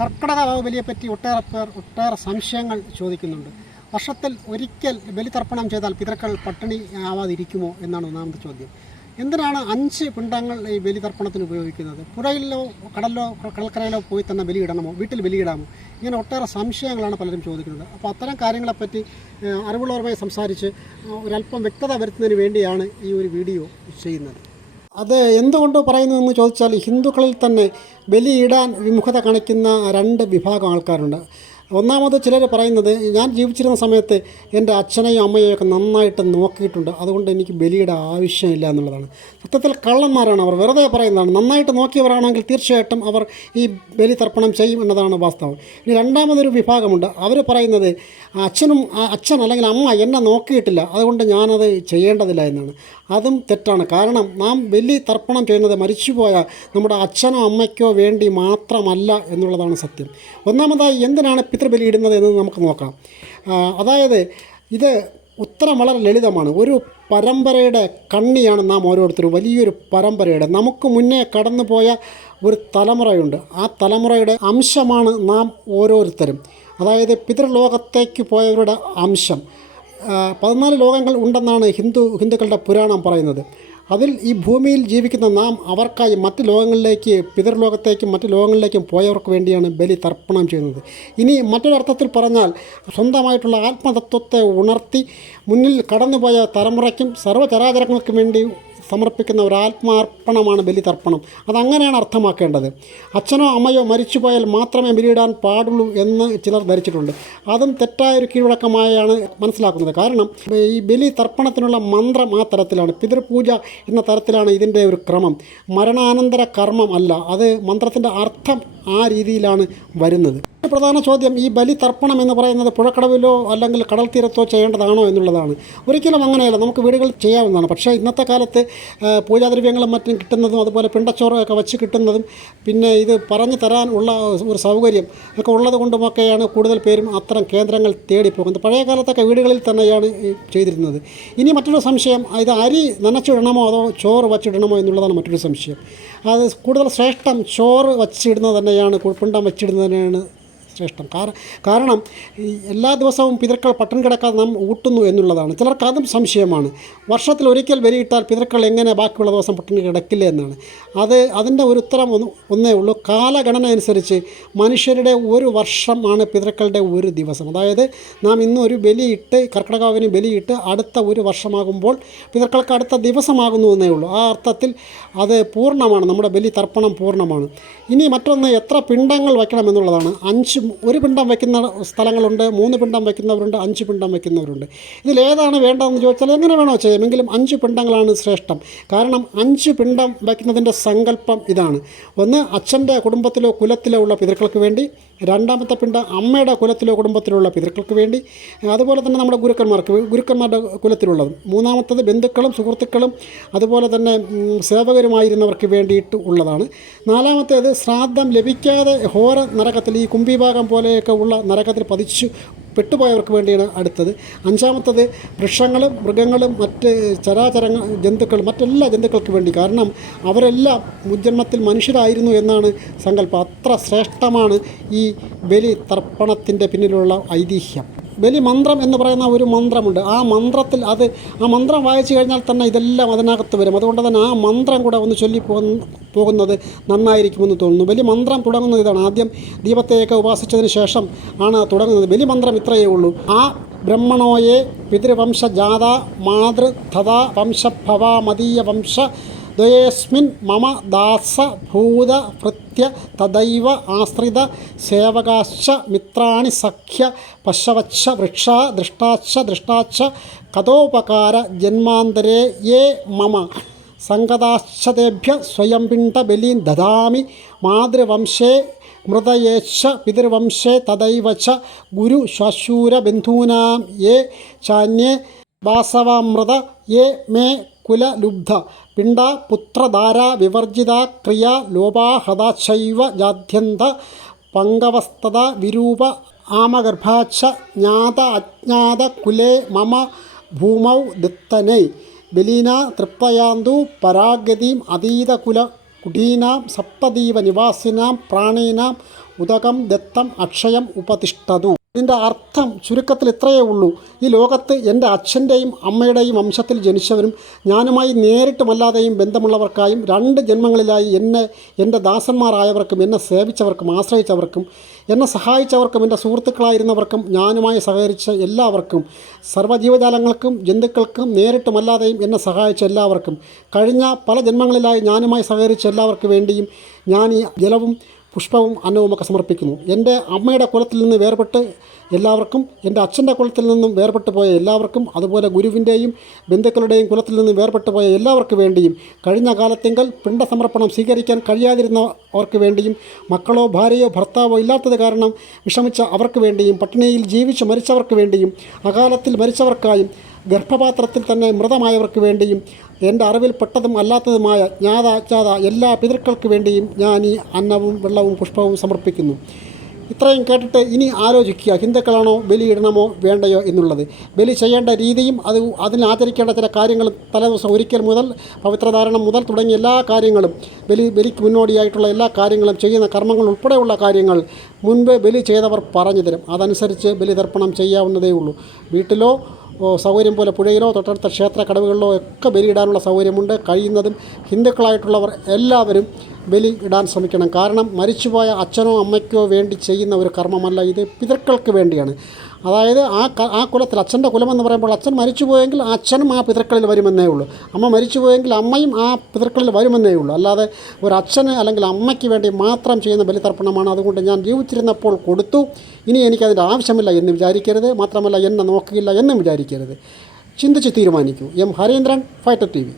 കർക്കിടക ബലിയെപ്പറ്റി ഒട്ടേറെ പേർ ഒട്ടേറെ സംശയങ്ങൾ ചോദിക്കുന്നുണ്ട്. വർഷത്തിൽ ഒരിക്കൽ ബലിതർപ്പണം ചെയ്താൽ പിതൃക്കൾ പട്ടിണി ആവാതിരിക്കുമോ എന്നാണ് ഒന്നാമത്തെ ചോദ്യം. എന്തിനാണ് 5 പിണ്ടങ്ങൾ ഈ ബലിതർപ്പണത്തിന് ഉപയോഗിക്കുന്നത്? പുഴയിലോ കടലിലോ കടൽക്കരയിലോ പോയി തന്നെ ബലിയിടണമോ, വീട്ടിൽ ബലിയിടാമോ? ഇങ്ങനെ ഒട്ടേറെ സംശയങ്ങളാണ് പലരും ചോദിക്കുന്നത്. അപ്പോൾ അത്തരം കാര്യങ്ങളെപ്പറ്റി അറിവുള്ളവരുമായി സംസാരിച്ച് ഒരല്പം വ്യക്തത വരുത്തുന്നതിന് വേണ്ടിയാണ് ഈ ഒരു വീഡിയോ ചെയ്യുന്നത്. അത് എന്തുകൊണ്ട് പറയുന്നതെന്ന് ചോദിച്ചാൽ, ഹിന്ദുക്കളിൽ തന്നെ ബലിയിടാൻ വിമുഖത കാണിക്കുന്ന 2 വിഭാഗം ആൾക്കാരുണ്ട്. ഒന്നാമത് ചിലർ പറയുന്നത്, ഞാൻ ജീവിച്ചിരുന്ന സമയത്ത് എൻ്റെ അച്ഛനെയും അമ്മയെയും ഒക്കെ നന്നായിട്ട് നോക്കിയിട്ടുണ്ട്, അതുകൊണ്ട് എനിക്ക് ബലിയുടെ ആവശ്യമില്ല എന്നുള്ളതാണ്. സത്യത്തിൽ കള്ളന്മാരാണ് അവർ, വെറുതെ പറയുന്നതാണ്. നന്നായിട്ട് നോക്കിയവരാണെങ്കിൽ തീർച്ചയായിട്ടും അവർ ഈ ബലി തർപ്പണം ചെയ്യും എന്നതാണ് വാസ്തവം. ഇനി രണ്ടാമതൊരു വിഭാഗമുണ്ട്. അവർ പറയുന്നത്, അച്ഛൻ അല്ലെങ്കിൽ അമ്മ എന്നെ നോക്കിയിട്ടില്ല, അതുകൊണ്ട് ഞാനത് ചെയ്യേണ്ടതില്ല എന്നാണ്. അതും തെറ്റാണ്. കാരണം നാം ബലി തർപ്പണം ചെയ്യുന്നത് മരിച്ചുപോയ നമ്മുടെ അച്ഛനോ അമ്മയ്ക്കോ വേണ്ടി മാത്രമല്ല എന്നുള്ളതാണ് സത്യം. ഒന്നാമതായി എന്തിനാണ് പിതൃബലി ഇടുന്നത് എന്ന് നമുക്ക് നോക്കാം. അതായത് ഇത് ഉത്തരം വളരെ ലളിതമാണ്. ഒരു പരമ്പരയുടെ കണ്ണിയാണ് നാം ഓരോരുത്തരും. വലിയൊരു പരമ്പരയുടെ നമുക്ക് മുന്നേ കടന്നുപോയ ഒരു തലമുറയുണ്ട്. ആ തലമുറയുടെ അംശമാണ് നാം ഓരോരുത്തരും. അതായത് പിതൃലോകത്തേക്ക് പോയവരുടെ അംശം. 14 ലോകങ്ങൾ ഉണ്ടെന്നാണ് ഹിന്ദുക്കളുടെ പുരാണം പറയുന്നത്. അതിൽ ഈ ഭൂമിയിൽ ജീവിക്കുന്ന നാം അവർക്കായി മറ്റ് ലോകങ്ങളിലേക്ക്, പിതൃലോകത്തേക്കും മറ്റ് ലോകങ്ങളിലേക്കും പോയവർക്ക് വേണ്ടിയാണ് ബലി തർപ്പണം ചെയ്യുന്നത്. ഇനി മറ്റൊരർത്ഥത്തിൽ പറഞ്ഞാൽ, സ്വന്തമായിട്ടുള്ള ആത്മതത്വത്തെ ഉണർത്തി മുന്നിൽ കടന്നുപോയ തലമുറയ്ക്കും സർവ്വചരാചരങ്ങൾക്കും വേണ്ടി സമർപ്പിക്കുന്ന ഒരു ആത്മാർപ്പണമാണ് ബലിതർപ്പണം. അതങ്ങനെയാണ് അർത്ഥമാക്കേണ്ടത്. അച്ഛനോ അമ്മയോ മരിച്ചുപോയാൽ മാത്രമേ ബലിയിടാൻ പാടുള്ളൂ എന്ന് ചിലർ ധരിച്ചിട്ടുണ്ട്. അതും തെറ്റായൊരു കീഴ്വഴക്കമായാണ് മനസ്സിലാക്കുന്നത്. കാരണം ഈ ബലി തർപ്പണത്തിനുള്ള മന്ത്രം ആ തരത്തിലാണ്, പിതൃപൂജ എന്ന തരത്തിലാണ് ഇതിൻ്റെ ഒരു ക്രമം. മരണാനന്തര കർമ്മം അല്ല, അത് മന്ത്രത്തിൻ്റെ അർത്ഥം ആ രീതിയിലാണ് വരുന്നത്. പ്രധാന ചോദ്യം, ഈ ബലി തർപ്പണം എന്ന് പറയുന്നത് പുഴക്കടവിലോ അല്ലെങ്കിൽ കടൽ തീരത്തോ ചെയ്യേണ്ടതാണോ എന്നുള്ളതാണ്. ഒരിക്കലും അങ്ങനെയല്ല, നമുക്ക് വീടുകളിൽ ചെയ്യാവുന്നതാണ്. പക്ഷേ ഇന്നത്തെ കാലത്ത് പൂജാദ്രവ്യങ്ങളും മറ്റും കിട്ടുന്നതും അതുപോലെ പിണ്ടച്ചോറൊക്കെ വച്ച് കിട്ടുന്നതും പിന്നെ ഇത് പറഞ്ഞു തരാൻ ഉള്ള ഒരു സൗകര്യം ഒക്കെ ഉള്ളത് കൊണ്ടുമൊക്കെയാണ് കൂടുതൽ പേരും അത്തരം കേന്ദ്രങ്ങൾ തേടിപ്പോകുന്നത്. പഴയ കാലത്തൊക്കെ വീടുകളിൽ തന്നെയാണ് ചെയ്തിരുന്നത്. ഇനി മറ്റൊരു സംശയം, ഇത് അരി നനച്ചിടണമോ അതോ ചോറ് വച്ചിടണമോ എന്നുള്ളതാണ് മറ്റൊരു സംശയം. അത് കൂടുതൽ ശ്രേഷ്ഠം ചോറ് വച്ചിടുന്നത് തന്നെയാണ്, പിണ്ടം വച്ചിടുന്നത് തന്നെയാണ് ശ്രേഷ്ഠം. കാരണം എല്ലാ ദിവസവും പിതൃക്കൾ പട്ടിണി കിടക്കാതെ നാം ഊട്ടുന്നു എന്നുള്ളതാണ്. ചിലർക്ക് അതും സംശയമാണ്. വർഷത്തിൽ ഒരിക്കൽ ബലിയിട്ടാൽ പിതൃക്കൾ എങ്ങനെ ബാക്കിയുള്ള ദിവസം പട്ടിണി കിടക്കില്ല എന്നാണ്. അതിൻ്റെ ഒരു ഉത്തരം ഒന്നേ ഉള്ളൂ. കാലഗണന അനുസരിച്ച് മനുഷ്യരുടെ ഒരു വർഷമാണ് പിതൃക്കളുടെ ഒരു ദിവസം. അതായത് നാം ഇന്ന് ഒരു ബലിയിട്ട്, കർക്കിടകാവിന് ബലിയിട്ട് അടുത്ത ഒരു വർഷമാകുമ്പോൾ പിതൃക്കൾക്ക് അടുത്ത ദിവസമാകുന്നു എന്നേ ഉള്ളൂ. ആ അർത്ഥത്തിൽ അത് പൂർണ്ണമാണ്, നമ്മുടെ ബലി തർപ്പണം പൂർണ്ണമാണ്. ഇനി മറ്റൊന്ന്, എത്ര പിണ്ടങ്ങൾ വയ്ക്കണമെന്നുള്ളതാണ്. 5 ഒരു പിണ്ടം വയ്ക്കുന്ന സ്ഥലങ്ങളുണ്ട്, 3 പിണ്ടം വയ്ക്കുന്നവരുണ്ട്, 5 പിണ്ടം വയ്ക്കുന്നവരുണ്ട്. ഇതിലേതാണ് വേണ്ടതെന്ന് ചോദിച്ചാൽ എങ്ങനെ വേണോ ചെയ്യാം, എങ്കിലും 5 പിണ്ടങ്ങളാണ് ശ്രേഷ്ഠം. കാരണം 5 പിണ്ടം വയ്ക്കുന്നതിൻ്റെ സങ്കല്പം ഇതാണ്. ഒന്ന്, അച്ഛൻ്റെ കുടുംബത്തിലോ കുലത്തിലോ ഉള്ള പിതൃക്കൾക്ക് വേണ്ടി. രണ്ടാമത്തെ പിണ്ടം അമ്മയുടെ കുലത്തിലോ കുടുംബത്തിലുള്ള പിതൃക്കൾക്ക് വേണ്ടി. അതുപോലെ തന്നെ നമ്മുടെ ഗുരുക്കന്മാരുടെ കുലത്തിലുള്ളതും. മൂന്നാമത്തത് ബന്ധുക്കളും സുഹൃത്തുക്കളും അതുപോലെ തന്നെ സേവകരുമായിരുന്നവർക്ക് വേണ്ടിയിട്ട് ഉള്ളതാണ്. നാലാമത്തേത് ശ്രാദ്ധം ലഭിക്കാതെ ഘോര നരകത്തിൽ, ഈ കുംഭിഭാഗം പോലെയൊക്കെ ഉള്ള നരകത്തിൽ പെട്ടുപോയവർക്ക് വേണ്ടിയാണ് അടുത്തത്. അഞ്ചാമത്തത് വൃക്ഷങ്ങളും മൃഗങ്ങളും മറ്റ് ജന്തുക്കളും മറ്റെല്ലാ ജന്തുക്കൾക്ക് വേണ്ടി. കാരണം അവരെല്ലാം മുജ്ജന്മത്തിൽ മനുഷ്യരായിരുന്നു എന്നാണ് സങ്കല്പം. അത്ര ശ്രേഷ്ഠമാണ് ഈ ബലി തർപ്പണത്തിൻ്റെ പിന്നിലുള്ള ഐതിഹ്യം. ബലി മന്ത്രം എന്ന് പറയുന്ന ഒരു മന്ത്രമുണ്ട്. ആ മന്ത്രം വായിച്ചു കഴിഞ്ഞാൽ തന്നെ ഇതെല്ലാം അതിനകത്ത് വരും. അതുകൊണ്ട് തന്നെ ആ മന്ത്രം കൂടെ ഒന്ന് ചൊല്ലി പോകുന്നത് നന്നായിരിക്കുമെന്ന് തോന്നുന്നു. ബലി മന്ത്രം തുടങ്ങുന്നത് ഇതാണ്. ആദ്യം ദീപത്തെയൊക്കെ ഉപാസിച്ചതിന് ശേഷം ആണ് തുടങ്ങുന്നത്. ബലി മന്ത്രം ഇത്രയേ ഉള്ളൂ. ആ ബ്രഹ്മണോയെ പിതൃവംശജാത മാതൃ തഥാ വംശഭവാ മദീയ വംശ ദ്വയേസ്മിൻ മമ ദാസ ഭൂത ഭൃത്യ തദൈവ ആശ്രിത സേവകാശ്ച മിത്രാണി സഖ്യ പശവച്ഛ വൃക്ഷാ ദൃഷ്ടാച്ഛ കഥോപകാര ജന്മാന്തരേ യേ മമ സംഗതാശ്ചതേഭ്യ സ്വയം പിണ്ട ബലീൻ ദദാമി മാതൃവംശേ മൃതയേച്ഛ പിതൃവംശേ തദൈവ ച ഗുരു ശ്വശൂര ബന്ധൂനാം യേ ചാന്യേ വാസവാമൃത യേ മേ കുലലുബ്ധ പിണ്ട പുത്രധാര വിവർജിത ക്രിയ ലോപാഹതാശൈവ ജാധ്യന്ത പങ്കവസ്തത വിരൂപ ആമഗർഭാച്ഛ ജ്ഞാത അജ്ഞാത കുലേ മമ ഭൂമൗ ദത്തനൈ ബലീന തൃപ്തയാന്തു പരാഗതിം അതീതകുല കുടീനാം സപ്തദീപ നിവാസിനാം പ്രാണീനാം ഉദകം ദത്തം അക്ഷയം ഉപതിഷ്ഠതു. ഇതിൻ്റെ അർത്ഥം ചുരുക്കത്തിൽ ഇത്രയേ ഉള്ളൂ: ഈ ലോകത്ത് എൻ്റെ അച്ഛൻ്റെയും അമ്മയുടെയും വംശത്തിൽ ജനിച്ചവരും ഞാനുമായി നേരിട്ടുമല്ലാതെയും ബന്ധമുള്ളവർക്കായും 2 ജന്മങ്ങളിലായി എന്നെ എൻ്റെ ദാസന്മാരായവർക്കും എന്നെ സേവിച്ചവർക്കും ആശ്രയിച്ചവർക്കും എന്നെ സഹായിച്ചവർക്കും എൻ്റെ സുഹൃത്തുക്കളായിരുന്നവർക്കും ഞാനുമായി സഹകരിച്ച എല്ലാവർക്കും സർവ്വജീവജാലങ്ങൾക്കും ജന്തുക്കൾക്കും നേരിട്ടുമല്ലാതെയും എന്നെ സഹായിച്ച എല്ലാവർക്കും കഴിഞ്ഞ പല ജന്മങ്ങളിലായി ഞാനുമായി സഹകരിച്ച എല്ലാവർക്കും വേണ്ടിയും ഞാൻ ഈ ജലവും പുഷ്പവും അന്നവുമൊക്കെ സമർപ്പിക്കുന്നു. എൻ്റെ അമ്മയുടെ കുലത്തിൽ നിന്ന് വേർപെട്ട് എല്ലാവർക്കും, എൻ്റെ അച്ഛൻ്റെ കുലത്തിൽ നിന്നും വേർപെട്ട് പോയ എല്ലാവർക്കും, അതുപോലെ ഗുരുവിൻ്റെയും ബന്ധുക്കളുടെയും കുലത്തിൽ നിന്ന് വേർപെട്ട് പോയ എല്ലാവർക്കും വേണ്ടിയും കഴിഞ്ഞ കാലത്തെങ്കിൽ പിണ്ടസമർപ്പണം സ്വീകരിക്കാൻ കഴിയാതിരുന്നവർക്ക് വേണ്ടിയും മക്കളോ ഭാര്യയോ ഭർത്താവോ ഇല്ലാത്തത് കാരണം വിഷമിച്ച അവർക്ക് വേണ്ടിയും പട്ടിണിയിൽ ജീവിച്ച് മരിച്ചവർക്ക് വേണ്ടിയും അകാലത്തിൽ മരിച്ചവർക്കായും ഗർഭപാത്രത്തിൽ തന്നെ മൃതമായവർക്ക് വേണ്ടിയും എൻ്റെ അറിവിൽപ്പെട്ടതും അല്ലാത്തതുമായ ജ്ഞാത എല്ലാ പിതൃക്കൾക്ക് വേണ്ടിയും ഞാൻ ഈ അന്നവും വെള്ളവും പുഷ്പവും സമർപ്പിക്കുന്നു. ഇത്രയും കേട്ടിട്ട് ഇനി ആലോചിക്കുക, ഹിന്ദുക്കളാണോ ബലിയിടണമോ വേണ്ടയോ എന്നുള്ളത്. ബലി ചെയ്യേണ്ട രീതിയും അതിന് ആചരിക്കേണ്ട ചില കാര്യങ്ങളും തലേദിവസം ഒരിക്കൽ മുതൽ പവിത്രധാരണം മുതൽ തുടങ്ങിയ എല്ലാ കാര്യങ്ങളും ബലിക്ക് മുന്നോടിയായിട്ടുള്ള എല്ലാ കാര്യങ്ങളും ചെയ്യുന്ന കർമ്മങ്ങൾ ഉൾപ്പെടെയുള്ള കാര്യങ്ങൾ മുൻപ് ബലി ചെയ്തവർ പറഞ്ഞു തരും. അതനുസരിച്ച് ബലിതർപ്പണം ചെയ്യാവുന്നതേ ഉള്ളൂ. വീട്ടിലോ സൗകര്യം പോലെ പുഴയിലോ തൊട്ടടുത്ത ക്ഷേത്ര കടവുകളിലോ ഒക്കെ ബലിയിടാനുള്ള സൗകര്യമുണ്ട്. കഴിയുന്നതും ഹിന്ദുക്കളായിട്ടുള്ളവർ എല്ലാവരും ബലി ഇടാൻ ശ്രമിക്കണം. കാരണം മരിച്ചുപോയ അച്ഛനോ അമ്മയ്ക്കോ വേണ്ടി ചെയ്യുന്ന ഒരു കർമ്മമല്ല ഇത്, പിതൃക്കൾക്ക് വേണ്ടിയാണ്. അതായത് ആ കുലത്തിൽ അച്ഛൻ്റെ കുലമെന്ന് പറയുമ്പോൾ അച്ഛൻ മരിച്ചുപോയെങ്കിൽ അച്ഛനും ആ പിതൃക്കളിൽ വരുമെന്നേ ഉള്ളൂ. അമ്മ മരിച്ചുപോയെങ്കിൽ അമ്മയും ആ പിതൃക്കളിൽ വരുമെന്നേ ഉള്ളൂ. അല്ലാതെ ഒരു അച്ഛന് അല്ലെങ്കിൽ അമ്മയ്ക്ക് വേണ്ടി മാത്രം ചെയ്യുന്ന ബലിതർപ്പണമാണ്. അതുകൊണ്ട് ഞാൻ ജീവിച്ചിരുന്നപ്പോൾ കൊടുത്തു, ഇനി എനിക്കതിൻ്റെ ആവശ്യമില്ല എന്ന് വിചാരിക്കരുത്. മാത്രമല്ല എന്നെ നോക്കിയില്ല എന്നും വിചാരിക്കരുത്. ചിന്തിച്ച് തീരുമാനിക്കൂ. M Harindran, fighter TV.